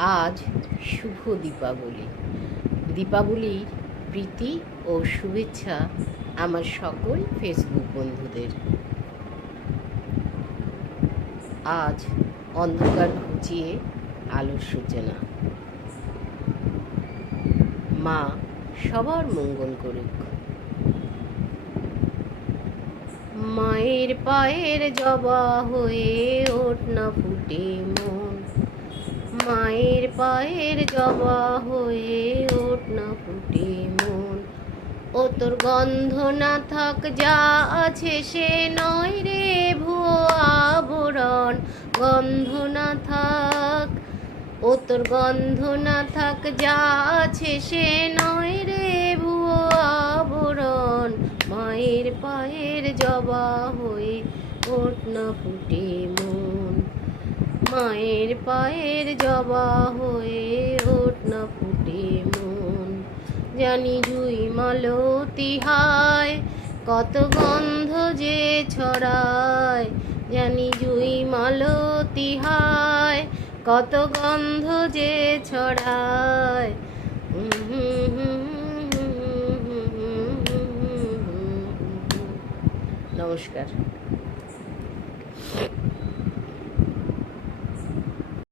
আজ শুভ দীপাবলি। দীপাবলির প্রীতি ও শুভেচ্ছা আমার সকল ফেসবুক বন্ধুদের। আজ অন্ধকার ঘুচিয়ে আলোর সূচনা। মা সবার মঙ্গল করুক। মায়ের পায়ের জবা হয়ে ওঠ না ফুটে মন, মায়ের পায়ের জবা হয়ে ওঠ না ফুটে মন। ও তোর গন্ধ না থাক যা আছে সে নয় রে ভুয়ো আবরণ, গন্ধ না থাক। ও তোর গন্ধ না থাক যা আছে সে নয় রে ভুয়ো আবরণ। মায়ের পায়ের জবা হয়ে ওঠ না ফুটে মন, মায়ের পায়ের জবা হয়ে ওঠ না ফুটে মন। জানি জুই মালতী হায় কত গন্ধ যে ছড়ায়, জানি জুই মালতী হায় কত গন্ধ যে ছড়ায়। নমস্কার।